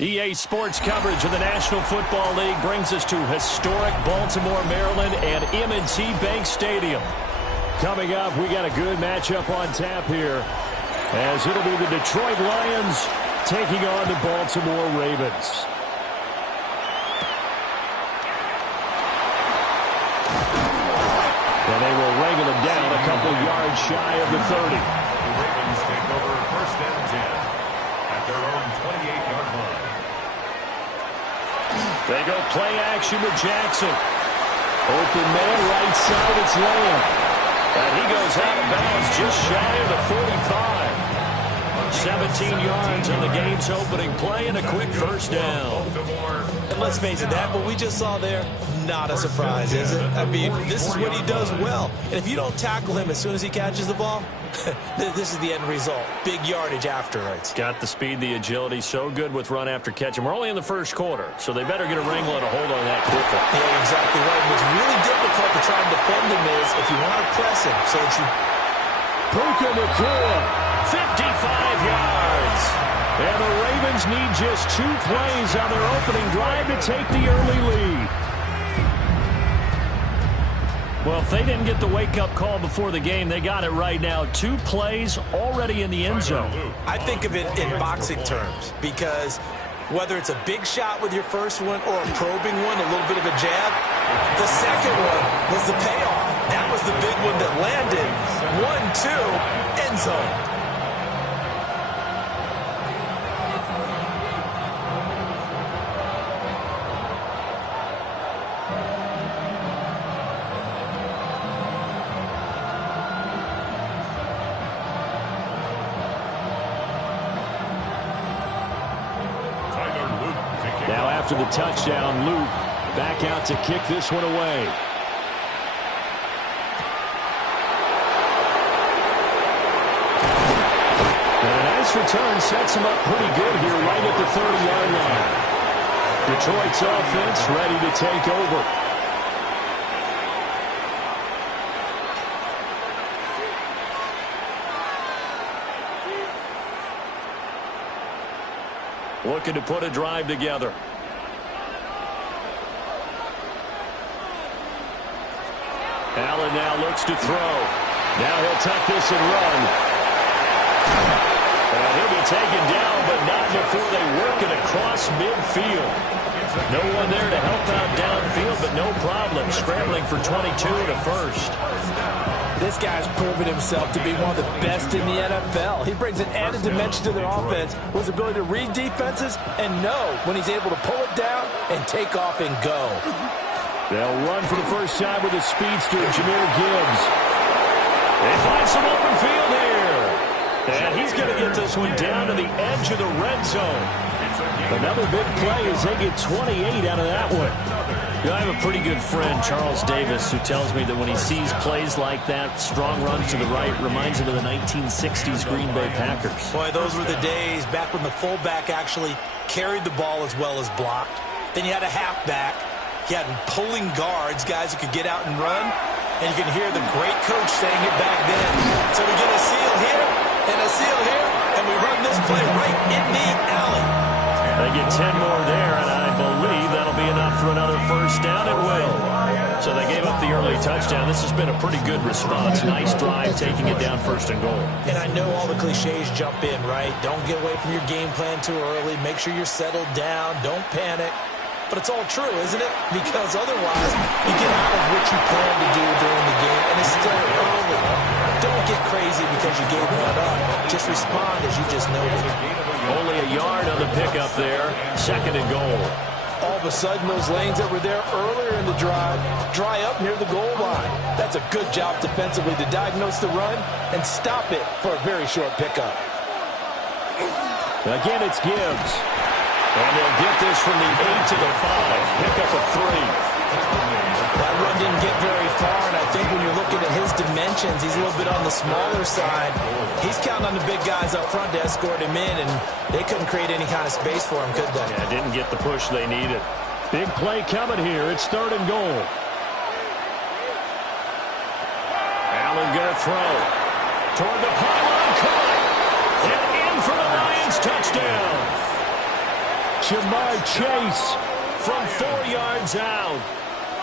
EA Sports coverage of the National Football League brings us to historic Baltimore, Maryland, and M&T Bank Stadium. Coming up, we got a good matchup on tap here, as it'll be the Detroit Lions taking on the Baltimore Ravens. And they will wrangle it down a couple yards shy of the 30. The Ravens take over first and 10 at their own 28-yard line. They go play action with Jackson. Open man, right side, it's Lamb. And he goes out of bounds just shy of the 45. 17 yards on the game's opening play and a quick first down. And let's face it, that what we just saw there, not a surprise, is it? I mean, this is what he does well. And if you don't tackle him as soon as he catches the ball, this is the end result. Big yardage afterwards. Got the speed, the agility, so good with run after catch. And we're only in the first quarter, so they better get a wrangle and a hold on that quickly. Yeah, exactly right. What's really difficult to try and defend him is if you want to press him so that you... Puka Nacua, 55 yards. And the Ravens need just 2 plays on their opening drive to take the early lead. Well, if they didn't get the wake-up call before the game, they got it right now. 2 plays already in the end zone. I think of it in boxing terms because whether it's a big shot with your first one or a probing one, a little bit of a jab, the second one was the payoff. That was the big one that landed. 1-2, end zone. Now after the touchdown, Luke back out to kick this one away. And a nice return sets him up pretty good here right at the 30-yard line. Detroit's offense ready to take over. Looking to put a drive together. Allen now looks to throw. Now he'll tuck this and run. And he'll be taken down, but not before they work it across midfield. No one there to help out downfield, but no problem. Scrambling for 22 to first. This guy's proven himself to be one of the best in the NFL. He brings an added dimension to their offense with his ability to read defenses and know when he's able to pull it down and take off and go. They'll run for the first time with a speedster, Jahmyr Gibbs. They find some open field here. And he's going to get this one down to the edge of the red zone. Another big play as they get 28 out of that one. You know, I have a pretty good friend, Charles Davis, who tells me that when he sees plays like that, strong runs to the right, reminds him of the 1960s Green Bay Packers. Boy, those were the days back when the fullback actually carried the ball as well as blocked. Then you had a halfback. You had pulling guards, guys who could get out and run. And you can hear the great coach saying it back then. So we get a seal here and a seal here, and we run this play right in the alley. They get 10 more there, and I believe that'll be enough for another first down. It will. So they gave up the early touchdown. This has been a pretty good response. Nice drive, taking it down first and goal. And I know all the cliches jump in, right? Don't get away from your game plan too early. Make sure you're settled down. Don't panic. But it's all true, isn't it? Because otherwise, you get out of what you plan to do during the game, and it's still early. Don't get crazy because you gave one up. Just respond as you just noted. Only a yard on the pickup there. Second and goal. All of a sudden those lanes that were there earlier in the drive dry up near the goal line. That's a good job defensively to diagnose the run and stop it for a very short pickup. Again, it's Gibbs. And they'll get this from the 8 to the 5. Pickup of 3. That run didn't get very far, and I think when you're looking at his dimensions, he's a little bit on the smaller side. He's counting on the big guys up front to escort him in, and they couldn't create any kind of space for him, could they? Yeah, didn't get the push they needed. Big play coming here. It's 3rd and goal. Allen going to throw. Toward the pylon, caught. And in for the Lions, touchdown. Jamar Chase from 4 yards out.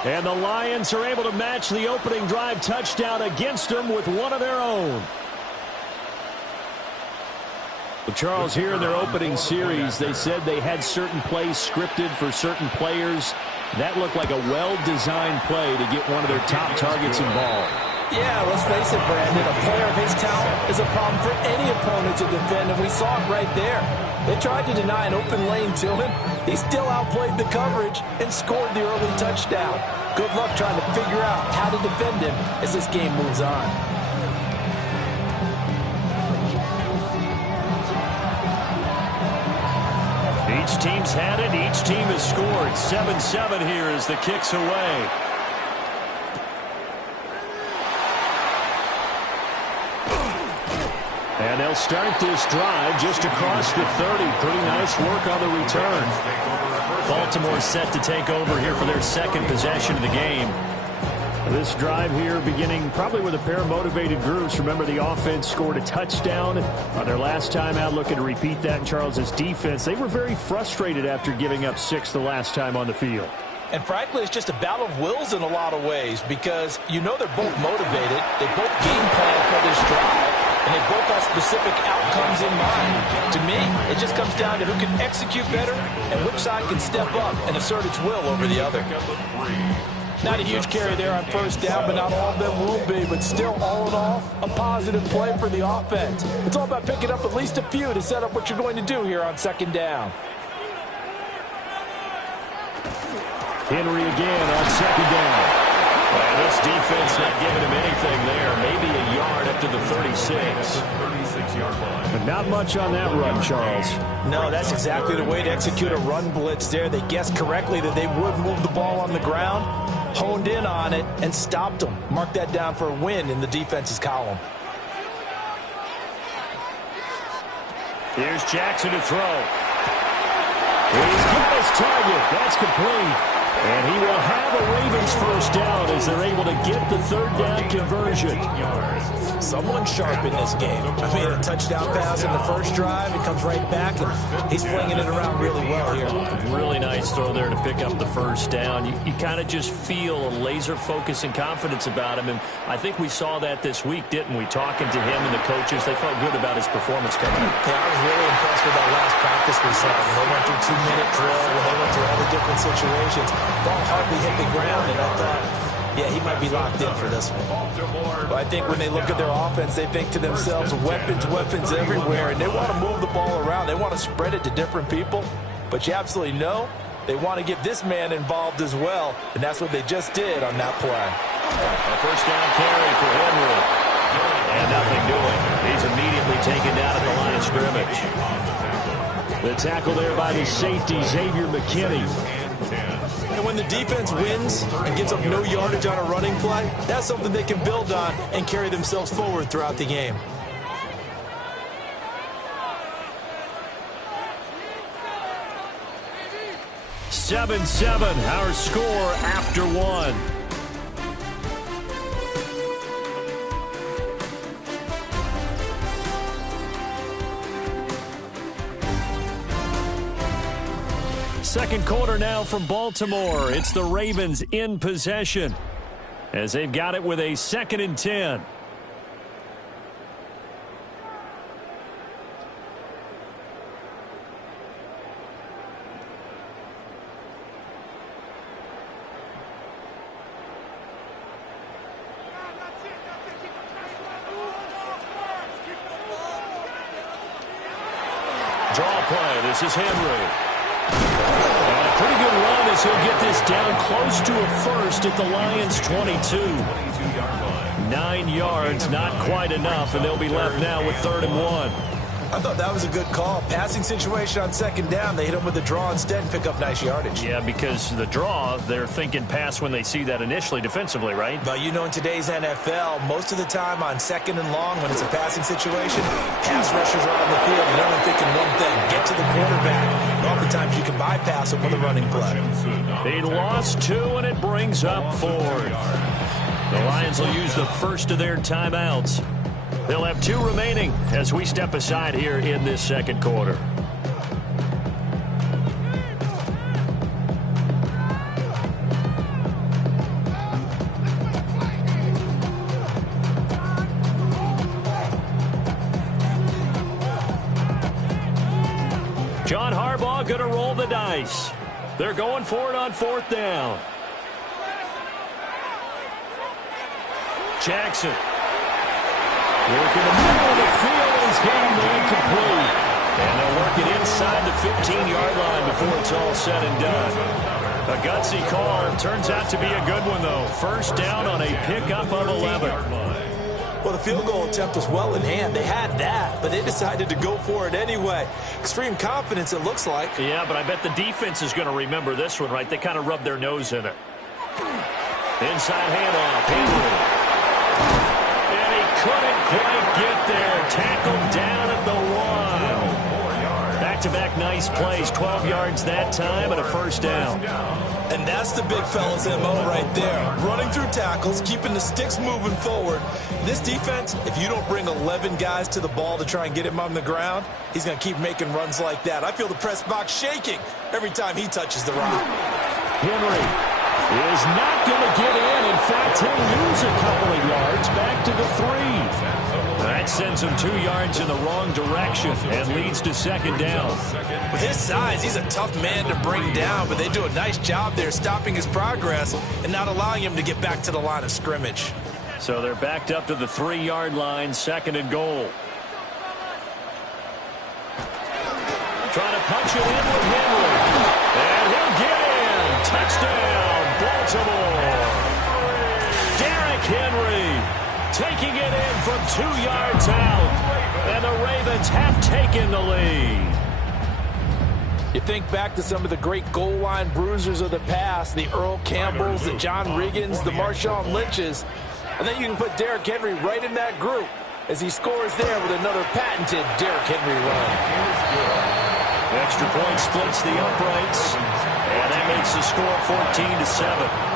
And the Lions are able to match the opening drive touchdown against them with one of their own. Well, Charles, here in their opening series, they said they had certain plays scripted for certain players. That looked like a well-designed play to get one of their top targets involved. Yeah, let's face it, Brandon. A player of his talent is a problem for any opponent to defend, and we saw it right there. They tried to deny an open lane to him. He still outplayed the coverage and scored the early touchdown. Good luck trying to figure out how to defend him as this game moves on. Each team's had it. Each team has scored. 7-7 here as the kick's away. And they'll start this drive just across the 30. Pretty nice work on the return. Baltimore set to take over here for their second possession of the game. This drive here beginning probably with a pair of motivated groups. Remember, the offense scored a touchdown on their last time out, looking to repeat that in Charles's defense. They were very frustrated after giving up 6 the last time on the field. And frankly, it's just a battle of wills in a lot of ways because you know they're both motivated. They both game plan for this drive, and they both have specific outcomes in mind. To me, it just comes down to who can execute better and which side can step up and assert its will over the other. Not a huge carry there on first down, but not all of them will be. But still, all in all, a positive play for the offense. It's all about picking up at least a few to set up what you're going to do here on second down. Henry again on second down. And this defense not giving him anything there. Maybe a yard up to the 36. But not much on that run, Charles. No, that's exactly the way to execute a run blitz there. They guessed correctly that they would move the ball on the ground, honed in on it, and stopped them. Mark that down for a win in the defense's column. Here's Jackson to throw. He's got his target. That's complete. And he will have a Ravens first down as they're able to get the third down conversion. Someone sharp in this game. I mean, a touchdown pass in the first drive. It comes right back, and he's flinging it around really well here. Really nice throw there to pick up the first down. You kind of just feel a laser focus and confidence about him. And I think we saw that this week, didn't we? Talking to him and the coaches, they felt good about his performance coming up. Yeah, I was really impressed with that last practice we saw. When they went through 2-minute drill, when they went through all the different situations, ball hardly hit the ground, and I thought, yeah, he might be locked in for this one. But I think when they look at their offense, they think to themselves, weapons, weapons everywhere, and they want to move the ball around. They want to spread it to different people. But you absolutely know they want to get this man involved as well, and that's what they just did on that play. A first down carry for Henry. And nothing doing. He's immediately taken down at the line of scrimmage. The tackle there by the safety, Xavier McKinney. And when the defense wins and gives up no yardage on a running play, that's something they can build on and carry themselves forward throughout the game. Seven, our score after one. Second quarter now from Baltimore. It's the Ravens in possession as they've got it with a 2nd and 10. Draw play. This is Henry. And a pretty good run he'll get this down close to a first at the Lions' 22. 22-yard line. 9 yards, not quite enough, and they'll be left now with 3rd and 1. I thought that was a good call. Passing situation on 2nd down. They hit him with a draw instead and pick up nice yardage. Yeah, because the draw, they're thinking pass when they see that initially defensively, right? But you know, in today's NFL, most of the time on 2nd and long, when it's a passing situation, pass rushers are on the field and they're only thinking one thing: get to the quarterback. And oftentimes you can bypass them with a running play. They lost 2, and it brings up 4th. The Lions will use the first of their timeouts. They'll have 2 remaining as we step aside here in this 2nd quarter. John Harbaugh going to roll the dice. They're going for it on 4th down. Jackson. Working the middle of the field is getting the incomplete. And they'll work it inside the 15-yard line before it's all said and done. A gutsy call. Turns out to be a good one, though. First down on a pickup of 11. Well, the field goal attempt was well in hand. They had that, but they decided to go for it anyway. Extreme confidence, it looks like. Yeah, but I bet the defense is going to remember this one, right? They kind of rubbed their nose in it. Inside handoff. Henry. Couldn't quite get there. Tackled down at the 1. Back-to-back nice plays. 12 yards that time and a first down. And that's the big fella's MO right there. Running through tackles, keeping the sticks moving forward. This defense, if you don't bring 11 guys to the ball to try and get him on the ground, he's going to keep making runs like that. I feel the press box shaking every time he touches the rock. Henry is not going to get in. In fact, he'll lose a couple of yards back to the 3. That sends him 2 yards in the wrong direction and leads to 2nd down. With his size, he's a tough man to bring down, but they do a nice job there stopping his progress and not allowing him to get back to the line of scrimmage. So they're backed up to the 3-yard line, 2nd and goal. Trying to punch it in with Henry. And he'll get in. Touchdown. Baltimore. Derrick Henry taking it in from 2 yards out. And the Ravens have taken the lead. You think back to some of the great goal line bruisers of the past, the Earl Campbells, the John Riggins, the Marshawn Lynches. And then you can put Derrick Henry right in that group as he scores there with another patented Derrick Henry run. Extra point splits the uprights. And that makes the score 14-7.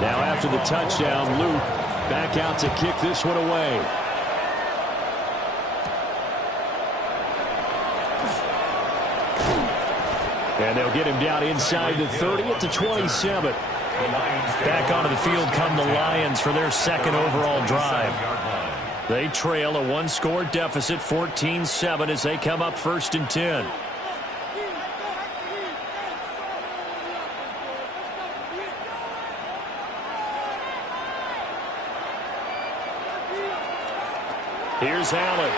Now after the touchdown, Luke back out to kick this one away. And they'll get him down inside the 30 at the 27. Back onto the field come the Lions for their 2nd overall drive. They trail a 1-score deficit, 14-7, as they come up 1st and 10. Here's Allen.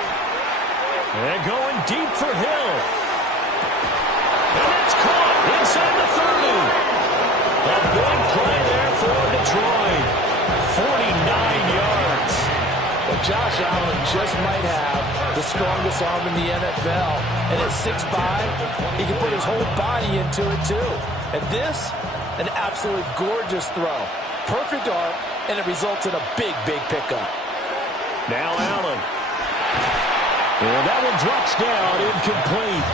And going deep for Hill. And that's caught inside the 30. A big play there for Detroit. 49 yards. Well, Josh Allen just might have the strongest arm in the NFL. And at 6'5", he can put his whole body into it too. And this, an absolutely gorgeous throw. Perfect arm, and it results in a big, big pickup. Now Allen. And that one drops down, incomplete.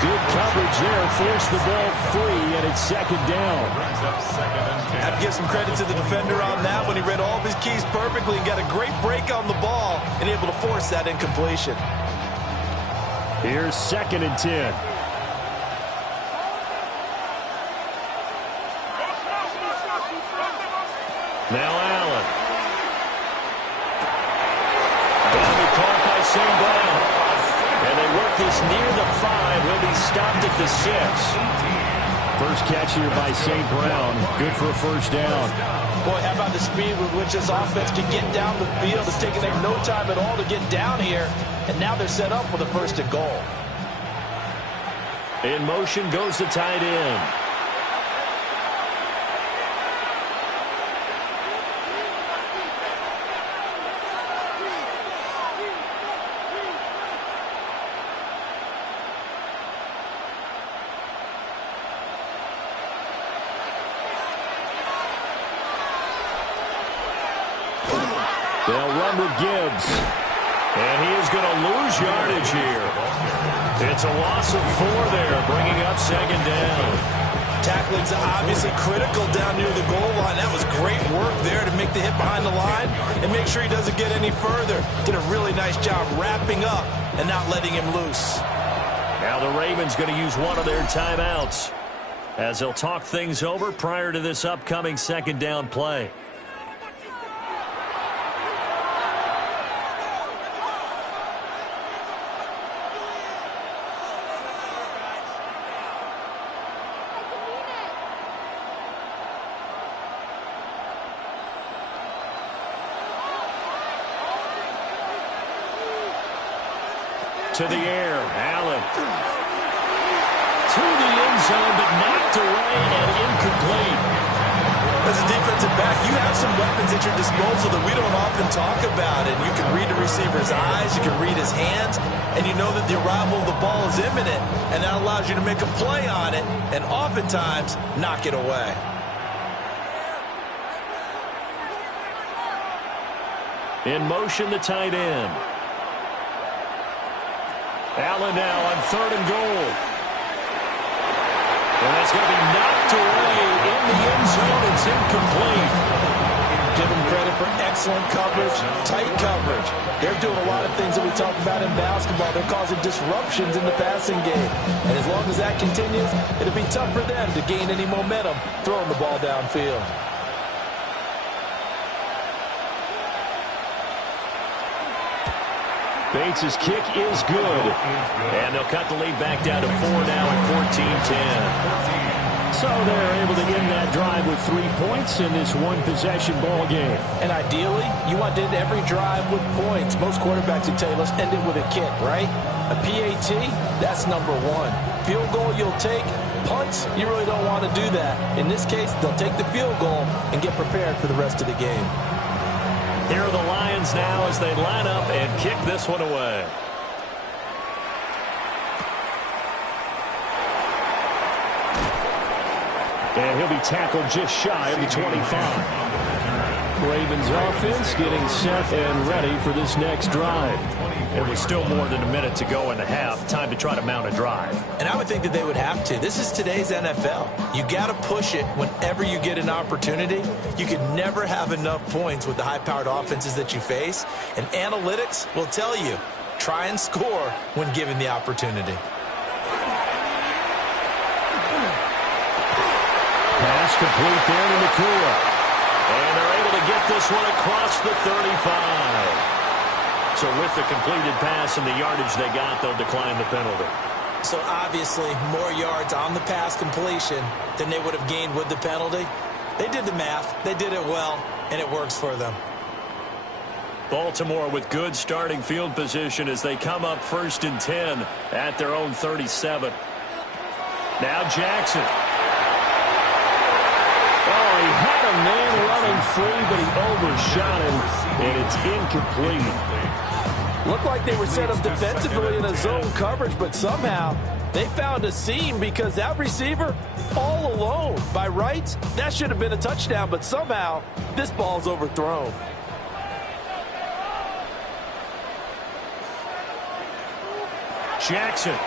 Good coverage there, forced the ball free, and it's 2nd down. I have to give some credit to the defender on that when he read all of his keys perfectly and got a great break on the ball and able to force that incompletion. Here's 2nd and 10. Now Allen. Caught by St. Brown. And they work this gets near the 5. He'll be stopped at the 6. First catch here by St. Brown. Good for a first down. Boy, how about the speed with which this offense can get down the field? It's taking them no time at all to get down here. And now they're set up with a first and goal. In motion goes the tight end. They'll run with Gibbs. And he is going to lose yardage here. It's a loss of 4 there, bringing up second down. Tackling's obviously critical down near the goal line. That was great work there to make the hit behind the line and make sure he doesn't get any further. Did a really nice job wrapping up and not letting him loose. Now the Ravens going to use one of their timeouts as they'll talk things over prior to this upcoming second down play. To the air, Allen. To the end zone, but knocked away and incomplete. As a defensive back, you have some weapons at your disposal that we don't often talk about. And you can read the receiver's eyes, you can read his hands, and you know that the arrival of the ball is imminent. And that allows you to make a play on it and oftentimes knock it away. In motion, the tight end. Allen now on 3rd and goal. And that's going to be knocked away in the end zone. It's incomplete. Give them credit for excellent coverage, tight coverage. They're doing a lot of things that we talk about in basketball. They're causing disruptions in the passing game. And as long as that continues, it'll be tough for them to gain any momentum throwing the ball downfield. Bates' kick is good. And they'll cut the lead back down to 4 now at 14-10. So they're able to end that drive with 3 points in this one-possession ball game. And ideally, you want to end every drive with points. Most quarterbacks would tell you, let's end it with a kick, right? A PAT, that's number 1. Field goal you'll take. Punts, you really don't want to do that. In this case, they'll take the field goal and get prepared for the rest of the game. Here are the Lions now as they line up and kick this one away. And he'll be tackled just shy of the 25. Ravens offense getting set and ready for this next drive. It was still more than a minute to go in the half. Time to try to mount a drive. And I would think that they would have to. This is today's NFL. You got to push it whenever you get an opportunity. You can never have enough points with the high-powered offenses that you face. And analytics will tell you, try and score when given the opportunity. Pass complete there to Nakua. And they're able to get this one across the 35. So with the completed pass and the yardage they got, they'll decline the penalty. So obviously more yards on the pass completion than they would have gained with the penalty. They did the math. They did it well, and it works for them. Baltimore with good starting field position as they come up 1st and 10 at their own 37. Now Jackson. Oh, he had a man running free, but he overshot him, and it's incomplete. Looked like they were set up defensively in a zone coverage, but somehow they found a seam because that receiver all alone. By rights, that should have been a touchdown, but somehow this ball's overthrown. Jackson.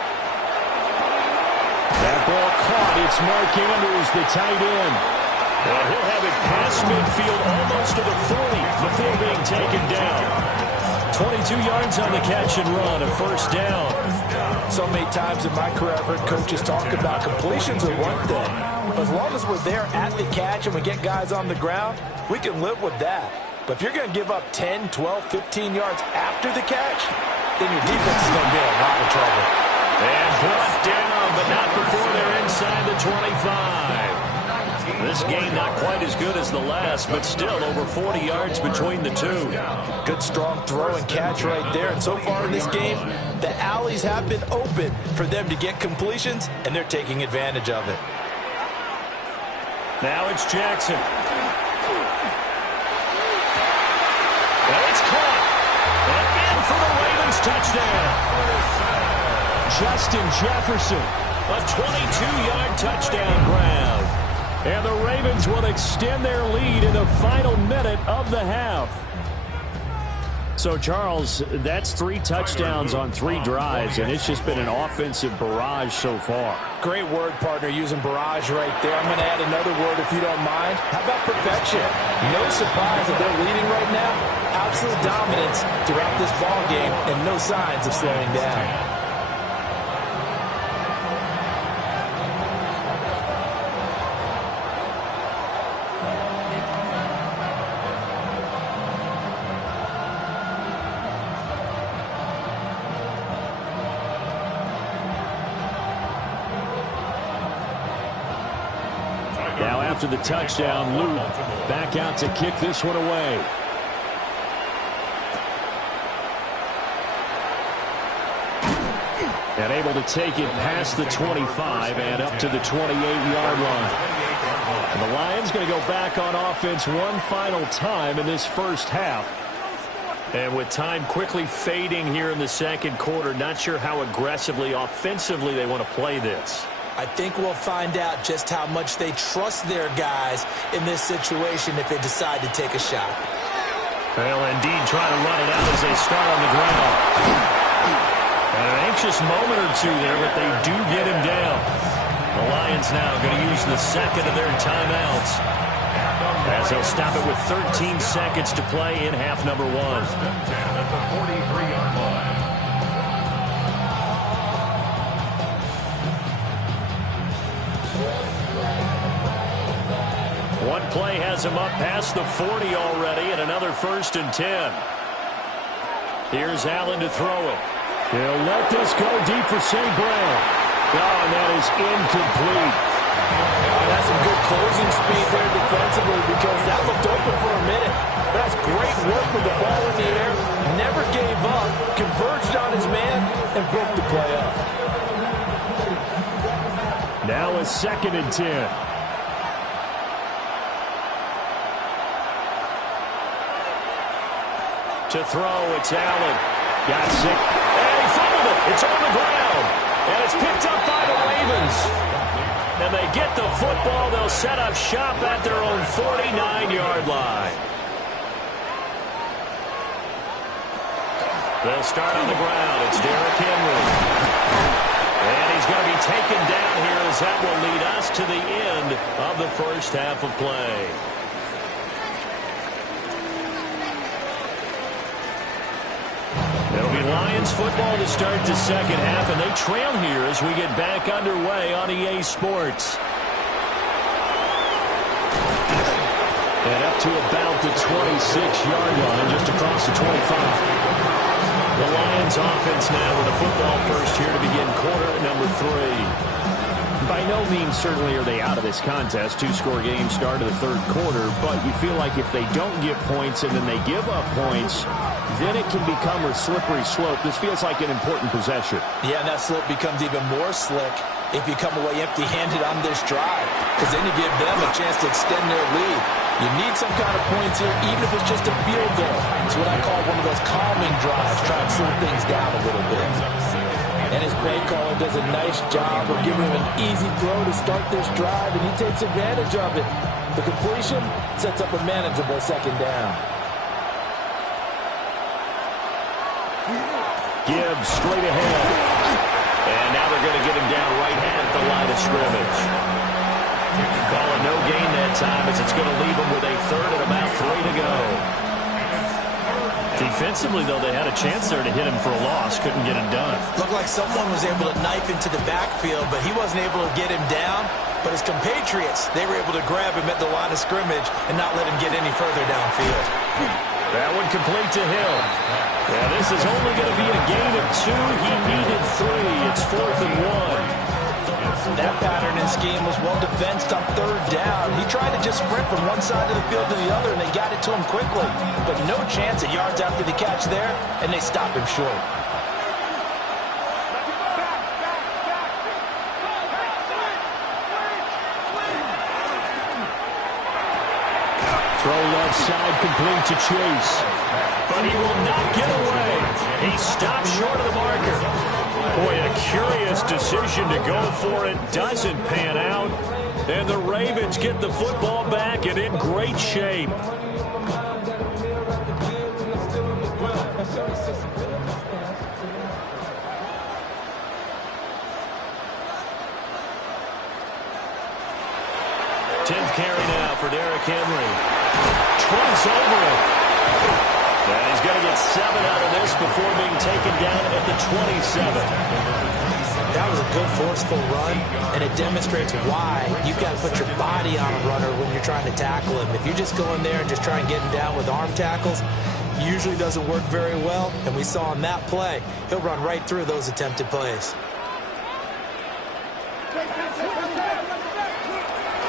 That ball caught. It's Mark Andrews, the tight end. And he'll have it past midfield almost to the 40 before being taken down. 22 yards on the catch and run, a 1st down. So many times in my career, I've heard coaches talk about completions are one thing. As long as we're there at the catch and we get guys on the ground, we can live with that. But if you're going to give up 10, 12, 15 yards after the catch, then your defense is going to be in a lot of trouble. 25. This game not quite as good as the last, but still over 40 yards between the two. Good strong throw and catch right there. And so far in this game, the alleys have been open for them to get completions, and they're taking advantage of it. Now it's Jackson. And it's caught. And in for the Ravens touchdown. Justin Jefferson, a 22-yard touchdown grab. And the Ravens will extend their lead in the final minute of the half. So, Charles, that's 3 touchdowns on 3 drives, and it's just been an offensive barrage so far. Great word, partner, using barrage right there. I'm going to add another word if you don't mind. How about perfection? No surprise that they're leading right now. Absolute dominance throughout this ball game and no signs of slowing down. Now after the touchdown, Luke back out to kick this one away. And able to take it past the 25 and up to the 28-yard line. And the Lions going to go back on offense one final time in this first half. And with time quickly fading here in the second quarter, not sure how aggressively, offensively they want to play this. I think we'll find out just how much they trust their guys in this situation if they decide to take a shot. Well, indeed, trying to run it out as they start on the ground. And an anxious moment or two there, but they do get him down. The Lions now going to use the second of their timeouts, as they'll stop it with 13 seconds to play in half number 1. At the 43-yard line. One play has him up past the 40 already, and another 1st and 10. Here's Allen to throw it. He'll let this go deep for St. Brown. Oh, and that is incomplete. That's some good closing speed there defensively, because that looked open for a minute. That's great work with the ball in the air. Never gave up, converged on his man, and broke the play up. Now a 2nd and 10. To throw, it's Allen. Got sick. And he fumbled it. It's on the ground. And it's picked up by the Ravens. And they get the football. They'll set up shop at their own 49-yard line. They'll start on the ground. It's Derrick Henry. And he's going to be taken down here, as that will lead us to the end of the first half of play. It'll be Lions football to start the second half, and they trail here as we get back underway on EA Sports. And up to about the 26-yard line, just across the 25. The Lions offense now with a football first here to begin quarter number 3. By no means certainly are they out of this contest. 2-score game start of the third quarter, but you feel like if they don't get points and then they give up points, then it can become a slippery slope. This feels like an important possession. Yeah, and that slope becomes even more slick if you come away empty-handed on this drive, because then you give them a chance to extend their lead. You need some kind of points here, even if it's just a field goal. It's what I call one of those calming drives, try and slow things down a little bit. And his play caller does a nice job of giving him an easy throw to start this drive, and he takes advantage of it. The completion sets up a manageable 2nd down. Gibbs straight ahead. And now they're going to get him down right at the line of scrimmage. Call a no gain that time, as it's going to leave him with a 3rd and about 3 to go. Defensively, though, they had a chance there to hit him for a loss. Couldn't get it done. Looked like someone was able to knife into the backfield, but he wasn't able to get him down. But his compatriots, they were able to grab him at the line of scrimmage and not let him get any further downfield. That one complete to Hill. Yeah, this is only going to be a gain of 2. He needed 3. It's 4th and 1. That pattern is scheme was well defensed on third down. He tried to just sprint from one side of the field to the other, and they got it to him quickly. But no chance at yards after the catch there, and they stop him short. Throw left side, complete to Chase. But he will not get away. He stopped short of the marker. Boy, a curious decision to go for it. Doesn't pan out. And the Ravens get the football back and in great shape. Tenth carry now for Derrick Henry. Twice over it. And he's going to get 7 out of this before being taken down at the 27. That was a good forceful run, and it demonstrates why you've got to put your body on a runner when you're trying to tackle him. If you just go in there and just try and get him down with arm tackles, usually doesn't work very well, and we saw in that play, he'll run right through those attempted plays.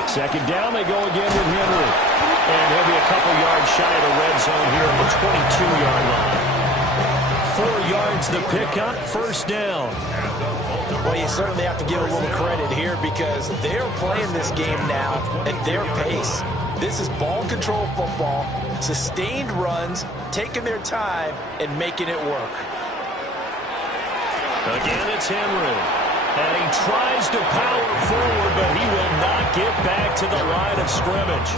Second down, they go again with Henry. And he'll be a couple yards shy of the red zone here at the 22-yard line. 4 yards the pickup, first down. Well, you certainly have to give a little credit here because they're playing this game now at their pace. This is ball control football, sustained runs, taking their time, and making it work. Again, it's Henry. And he tries to power forward, but he will not get back to the line of scrimmage.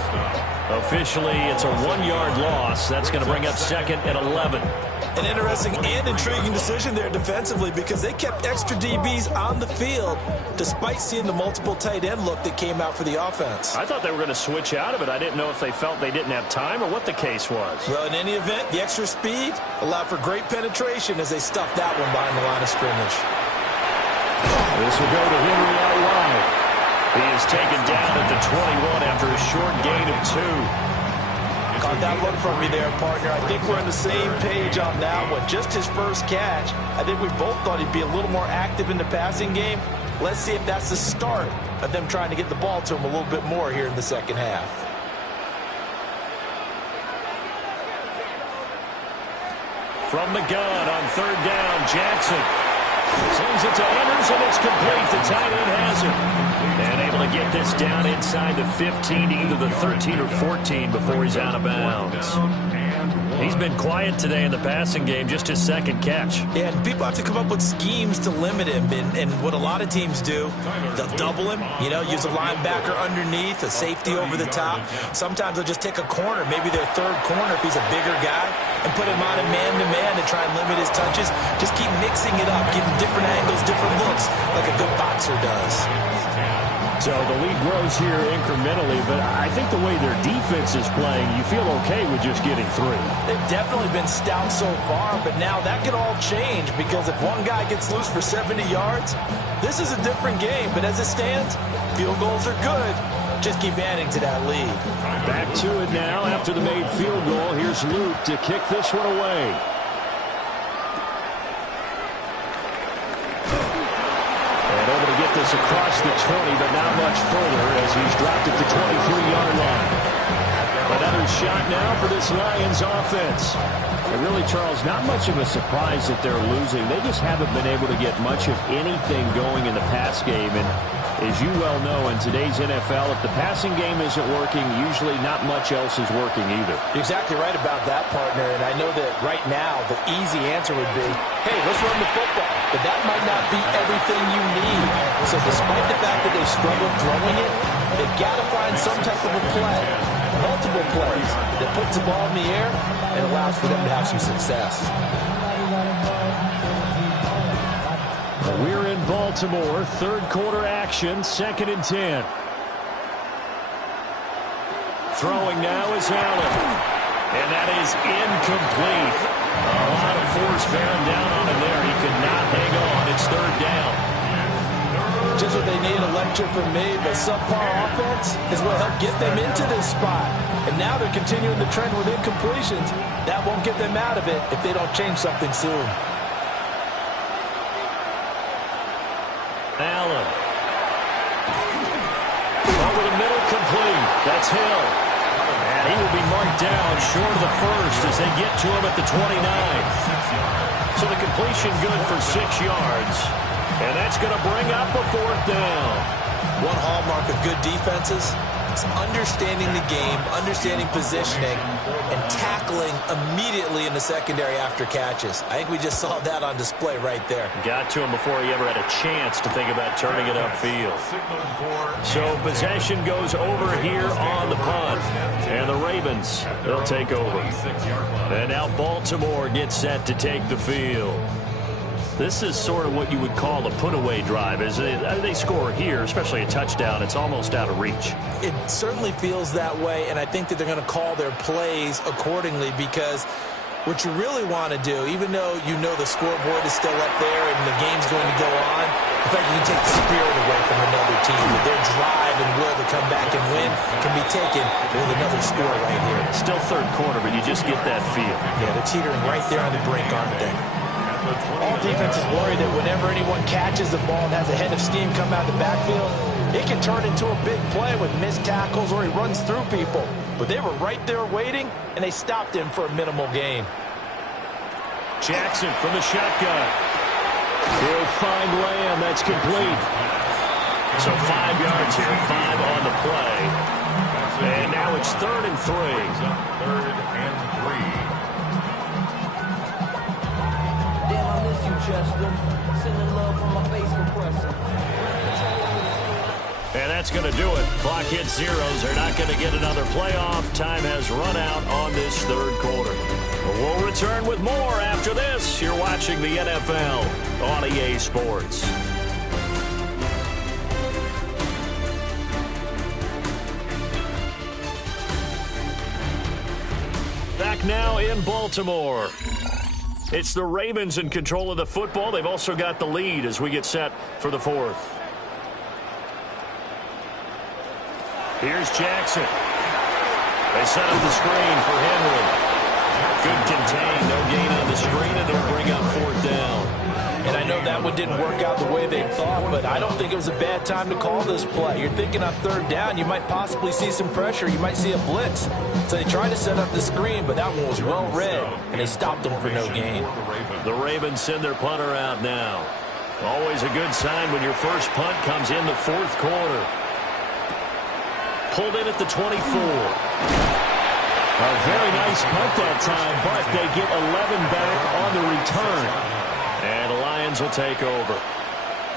Officially, it's a 1-yard loss. That's going to bring up second and 11. An interesting and intriguing decision there defensively because they kept extra DBs on the field despite seeing the multiple tight end look that came out for the offense. I thought they were going to switch out of it. I didn't know if they felt they didn't have time or what the case was. Well, in any event, the extra speed allowed for great penetration as they stuffed that one behind the line of scrimmage. This will go to Henry out wide. He is taken down at the 21 after a short gain of 2. Caught that look from me there, partner. I think we're on the same page on that one. Just his first catch. I think we both thought he'd be a little more active in the passing game. Let's see if that's the start of them trying to get the ball to him a little bit more here in the second half. From the gun on third down, Jackson. Sends it to Anders, and it's complete. The tight end has it. And able to get this down inside the 15, either the 13 or 14 before he's out of bounds. He's been quiet today in the passing game, just his second catch. Yeah, and people have to come up with schemes to limit him. And what a lot of teams do, they'll double him, use a linebacker underneath, a safety over the top. Sometimes they'll just take a corner, maybe their third corner if he's a bigger guy, and put him on a man-to-man and try and limit his touches. Just keep mixing it up, giving different angles, different looks, like a good boxer does. So the lead grows here incrementally, but I think the way their defense is playing, you feel okay with just getting 3. They've definitely been stout so far, but now that could all change because if one guy gets loose for 70 yards, this is a different game. But as it stands, field goals are good. Just keep adding to that lead. Back to it now after the made field goal. Here's Luke to kick this one away. To get this across the 20, but not much further as he's dropped at the 23-yard line. Another shot now for this Lions offense. And really, Charles, not much of a surprise that they're losing. They just haven't been able to get much of anything going in the pass game. And as you well know, in today's NFL, if the passing game isn't working, usually not much else is working either. You're exactly right about that, partner. And I know that right now the easy answer would be, hey, let's run the football. But that might not be everything you need. So despite the fact that they've struggled throwing it, they've got to find some type of a play, multiple plays, that puts the ball in the air and allows for them to have some success. We're in Baltimore, third quarter action, 2nd and 10. Throwing now is Allen. And that is incomplete. A lot of force bearing down on him there. He could not hang on. It's third down. Just what they need, a lecture from me, but subpar offense is what helped get them into this spot. And now they're continuing the trend with incompletions. That won't get them out of it if they don't change something soon. Allen. That's Hill. And he will be marked down short of the first as they get to him at the 29. So the completion good for 6 yards. And that's going to bring up a 4th down. One hallmark of good defenses is understanding the game, understanding positioning, and tackling immediately in the secondary after catches. I think we just saw that on display right there. Got to him before he ever had a chance to think about turning it upfield. So possession goes over here on the punt. And the Ravens, they'll take over. And now Baltimore gets set to take the field. This is sort of what you would call a put-away drive. As they score here, especially a touchdown, it's almost out of reach. It certainly feels that way, and I think that they're going to call their plays accordingly because what you really want to do, even though you know the scoreboard is still up there and the game's going to go on, in fact, you can take the spirit away from another team. That their drive and will to come back and win can be taken with another score right here. Still third quarter, but you just get that feel. Yeah, they're teetering right there on the brink, aren't they? All defenses worry that whenever anyone catches the ball and has a head of steam come out of the backfield, it can turn into a big play with missed tackles or he runs through people. But they were right there waiting, and they stopped him for a minimal gain. Jackson from the shotgun. He'll find Lamb. That's complete. So 5 yards here, 5 on the play. And now it's 3rd and 3. 3rd and 3. Chester, sending love from my face compressor. And that's going to do it. Clock hits zeros. They're not going to get another playoff. Time has run out on this 3rd quarter. We'll return with more after this. You're watching the NFL on EA Sports. Back now in Baltimore. It's the Ravens in control of the football. They've also got the lead as we get set for the 4th. Here's Jackson. They set up the screen for Henry. Good contain, no gain on the screen, and it'll bring up 4th down. And I know that one didn't work out the way they thought, but I don't think it was a bad time to call this play. You're thinking on 3rd down, you might possibly see some pressure. You might see a blitz. So they tried to set up the screen, but that one was well read, and they stopped them for no gain. The Ravens send their punter out now. Always a good sign when your first punt comes in the 4th quarter. Pulled in at the 24. A very nice punt that time, but they get 11 back on the return. And the Lions will take over.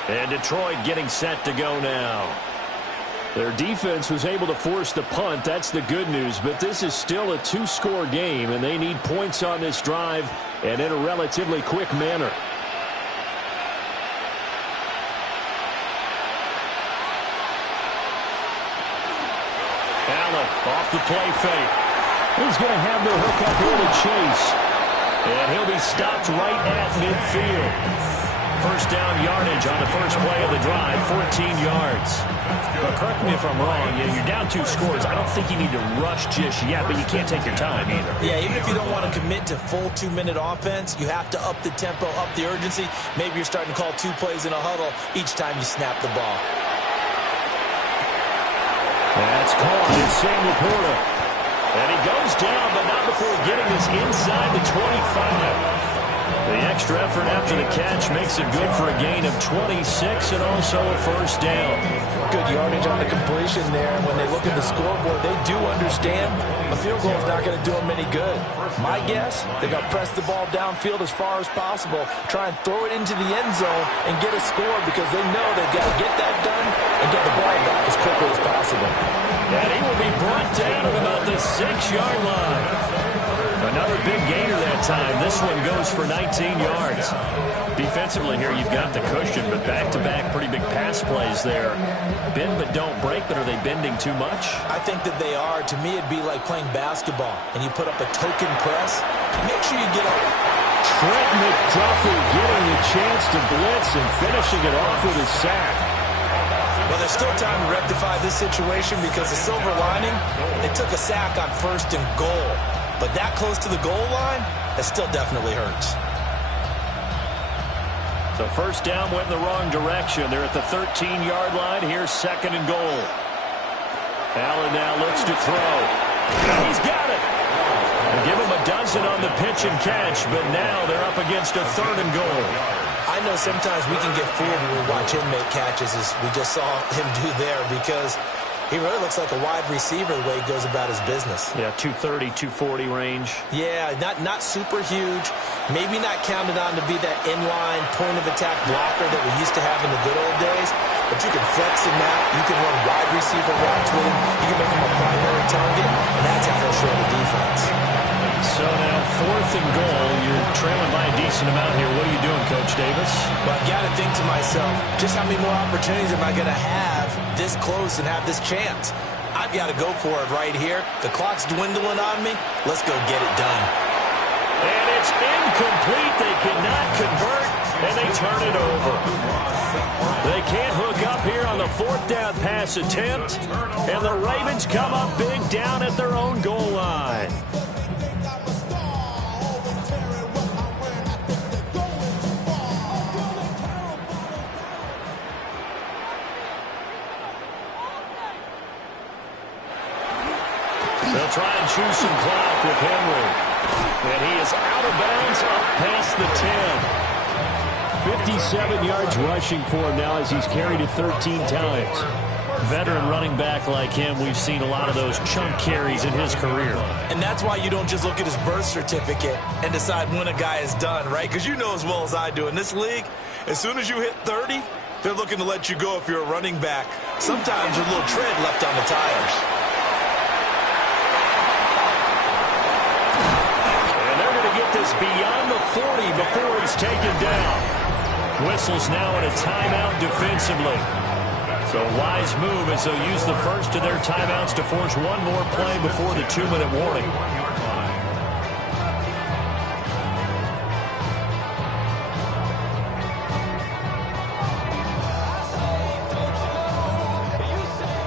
And Detroit getting set to go now. Their defense was able to force the punt. That's the good news. But this is still a 2-score game, and they need points on this drive and in a relatively quick manner. Allen off the play fake. He's going to have the hook up here to Chase. And he'll be stopped right at midfield. First down yardage on the first play of the drive, 14 yards. But correct me if I'm wrong, you're down 2 scores. I don't think you need to rush just yet, but you can't take your time either. Yeah, even if you don't want to commit to full 2-minute offense, you have to up the tempo, up the urgency. Maybe you're starting to call 2 plays in a huddle each time you snap the ball. That's caught. It's Sam Laporta. And he goes down, but not before getting this inside the 25. The extra effort after the catch makes it good for a gain of 26 and also a first down. Good yardage on the completion there. When they look at the scoreboard, they do understand a field goal is not going to do them any good. My guess, they're going to press the ball downfield as far as possible, try and throw it into the end zone and get a score because they know they've got to get that done and get the ball back as quickly as possible. And he will be brought down at about the 6-yard line. Another big gainer that time. This one goes for 19 yards. Defensively here, you've got the cushion, but back-to-back pretty big pass plays there. Bend but don't break, but are they bending too much? I think that they are. To me, it'd be like playing basketball, and you put up a token press. Make sure you get up. Trent McDuffie getting the chance to blitz and finishing it off with a sack. Well, there's still time to rectify this situation because the silver lining, they took a sack on 1st and goal. But that close to the goal line, that still definitely hurts. So first down went in the wrong direction. They're at the 13-yard line. Here's 2nd and goal. Allen now looks to throw. He's got it. They give him a dozen on the pitch and catch, but now they're up against a 3rd and goal. I know sometimes we can get fooled when we watch him make catches, as we just saw him do there, because he really looks like a wide receiver the way he goes about his business. Yeah, 230, 240 range. Yeah, not super huge. Maybe not counted on to be that inline point-of-attack blocker that we used to have in the good old days. But you can flex him out. You can run wide receiver routes with him. You can make him a primary target, and that's how he'll show the defense. So now 4th and goal. You're trailing by a decent amount here. What are you doing, Coach Davis? Well, I've got to think to myself, just how many more opportunities am I going to have this close and have this chance? I've got to go for it right here. The clock's dwindling on me. Let's go get it done. And it's incomplete. They cannot convert, and they turn it over. They can't hook up here on the 4th down pass attempt, and the Ravens come up big down at their own goal line. They'll try and choose some clock with Henry. And he is out of bounds up past the 10. 57 yards rushing for him now as he's carried it 13 times. Veteran running back like him, we've seen a lot of those chunk carries in his career. And that's why you don't just look at his birth certificate and decide when a guy is done, right? Because you know as well as I do, in this league, as soon as you hit 30, they're looking to let you go if you're a running back. Sometimes there's a little tread left on the tires. This beyond the 40 before he's taken down. Whistles now in a timeout defensively. So wise move as they'll use the first of their timeouts to force one more play before the 2-minute warning.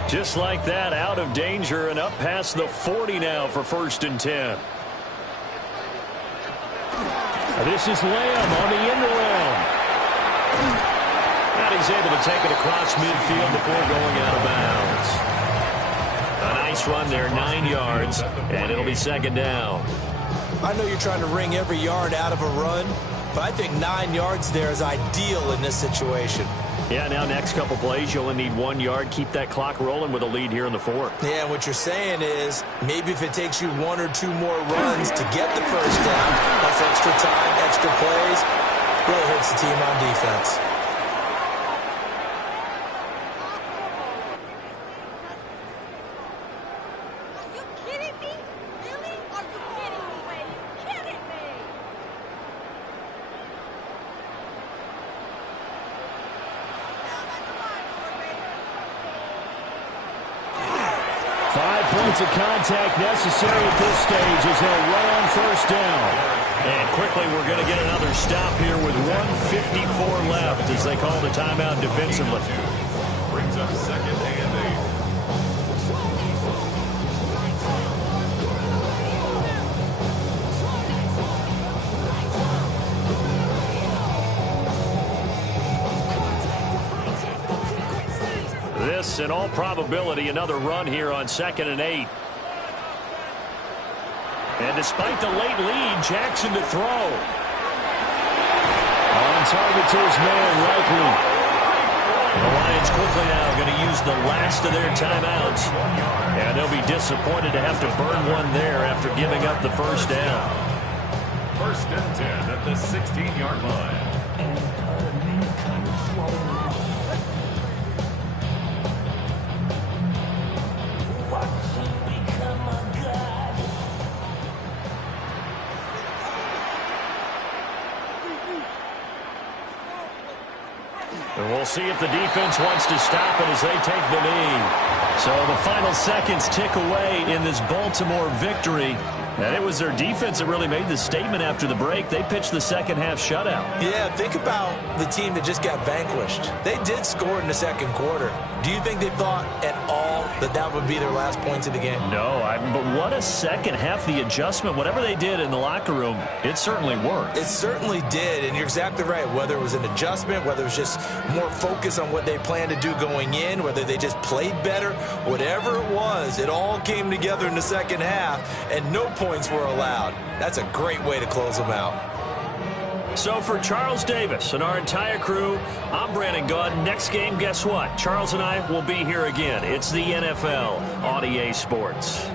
Just like that, out of danger and up past the 40 now for 1st and 10. This is Lamb on the end around. And he's able to take it across midfield before going out of bounds. A nice run there, 9 yards, and it'll be 2nd down. I know you're trying to wring every yard out of a run, but I think 9 yards there is ideal in this situation. Yeah, now next couple plays, you only need 1 yard. Keep that clock rolling with a lead here in the 4th. Yeah, what you're saying is maybe if it takes you 1 or 2 more runs to get the first down, that's extra time, extra plays, really hurts the team on defense. Are you kidding me? Really? Are you kidding me, Wade? You're kidding me! 5 points of contact necessary at this stage as they'll run on 1st down. And quickly we're going to get another stop here with 1:54 left as they call the timeout defensively. Brings up 2nd and 8. This, in all probability, another run here on 2nd and 8. And despite the late lead, Jackson to throw. On target to his man, Likely. The Lions quickly now going to use the last of their timeouts. And they'll be disappointed to have to burn one there after giving up the 1st down. 1st and 10 at the 16-yard line. And we'll see if the defense wants to stop it as they take the knee. So the final seconds tick away in this Baltimore victory. And it was their defense that really made the statement after the break. They pitched the second-half shutout. Yeah, think about the team that just got vanquished. They did score in the second quarter. Do you think they thought at all that that would be their last points of the game? No, but what a second half. The adjustment, whatever they did in the locker room, it certainly worked. It certainly did, and you're exactly right. Whether it was an adjustment, whether it was just more focus on what they planned to do going in, whether they just played better, whatever it was, it all came together in the second half, and no points were allowed. That's a great way to close them out. So for Charles Davis and our entire crew, I'm Brandon Gaudin. Next game, guess what? Charles and I will be here again. It's the NFL on EA Sports.